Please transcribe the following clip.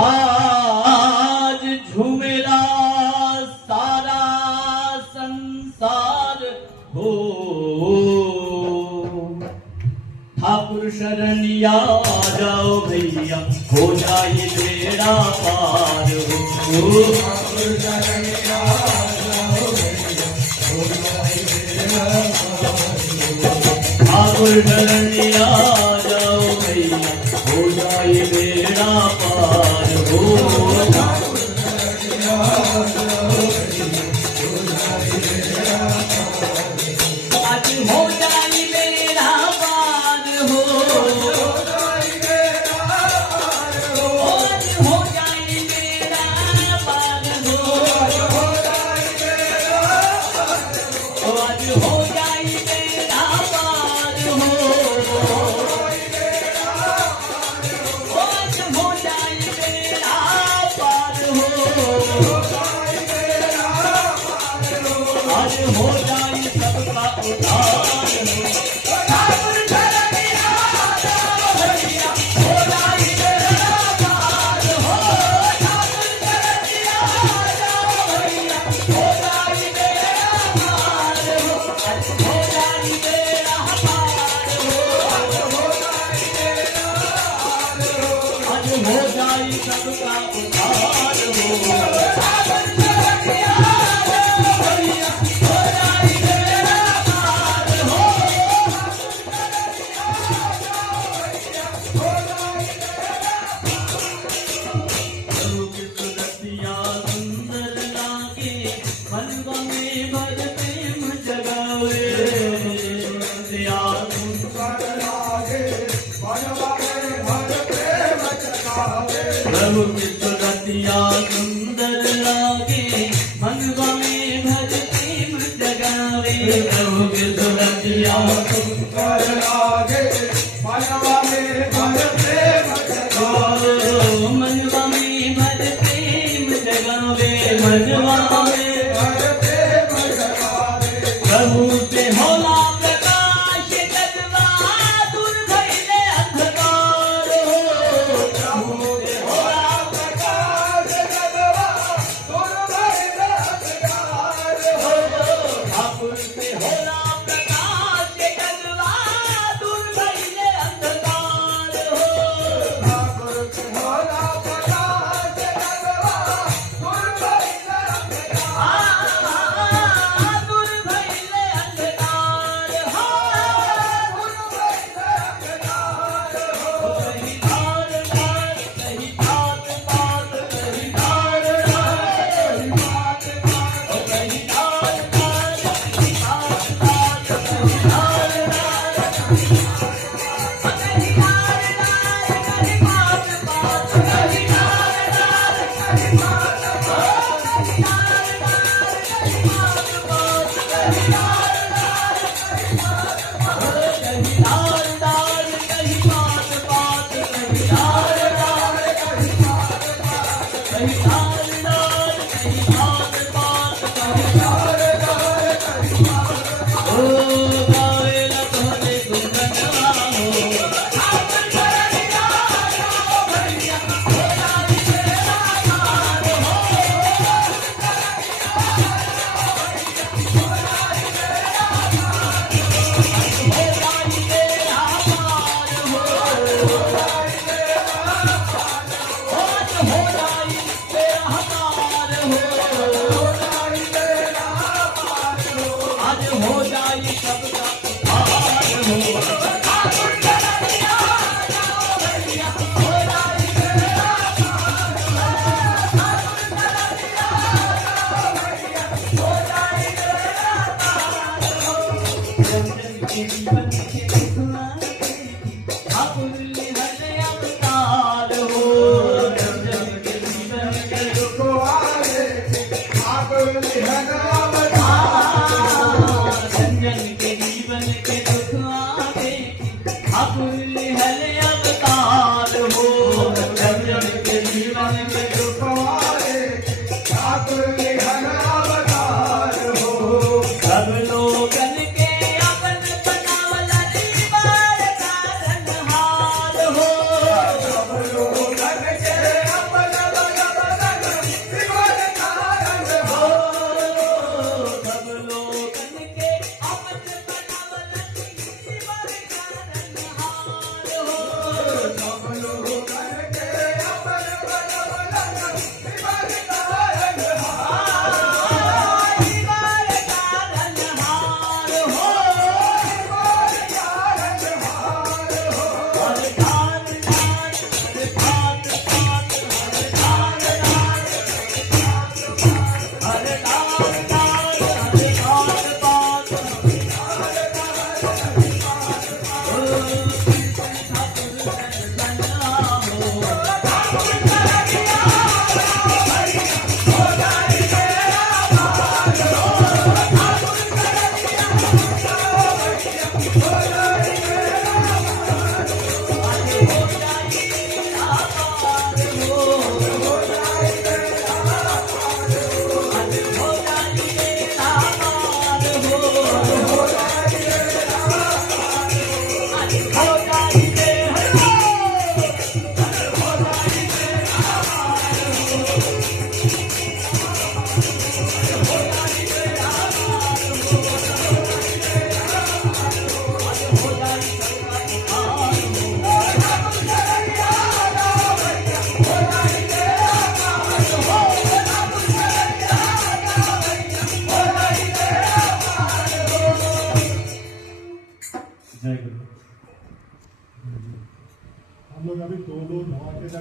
आज झूमेला सारा संसार हो ठाकुर शरणिया जाओ भैया हो जाए बेड़ा पार हो ठाकुर शरणिया जाओ भैया हो जाए बेड़ा पार ठाकुर शरणिया जाओ भैया हो जाए बेड़ा पार हो ठाकुर शरणिया जाओ भैया हो जाए बेड़ा पार आज हो जाए बेड़ा पार हो आज हो जाए बेड़ा पार हो आज हो जाए बेड़ा पार हो आज हो जाए सबका उद्धार ठाकुर शरणिया जाओ भैया हो जाए बेड़ा पार हो ठाकुर शरणिया जाओ भैया हो जाए बेड़ा पार हो आज हो जाए बेड़ा पार हो आज हो जाए सबका उद्धार हो प्रभु की सुरतिया सुंदर लागे मनवा में भर प्रेम जगावे प्रभु की सुरतिया सुंदर लागे मनवा में भर प्रेम जगावे मनवा में भर प्रेम जगावे मनवा में भर प्रेम जगावे प्रभु से होला प्रकाश जगवा दूर भइले अंधकार हो प्रभु હલો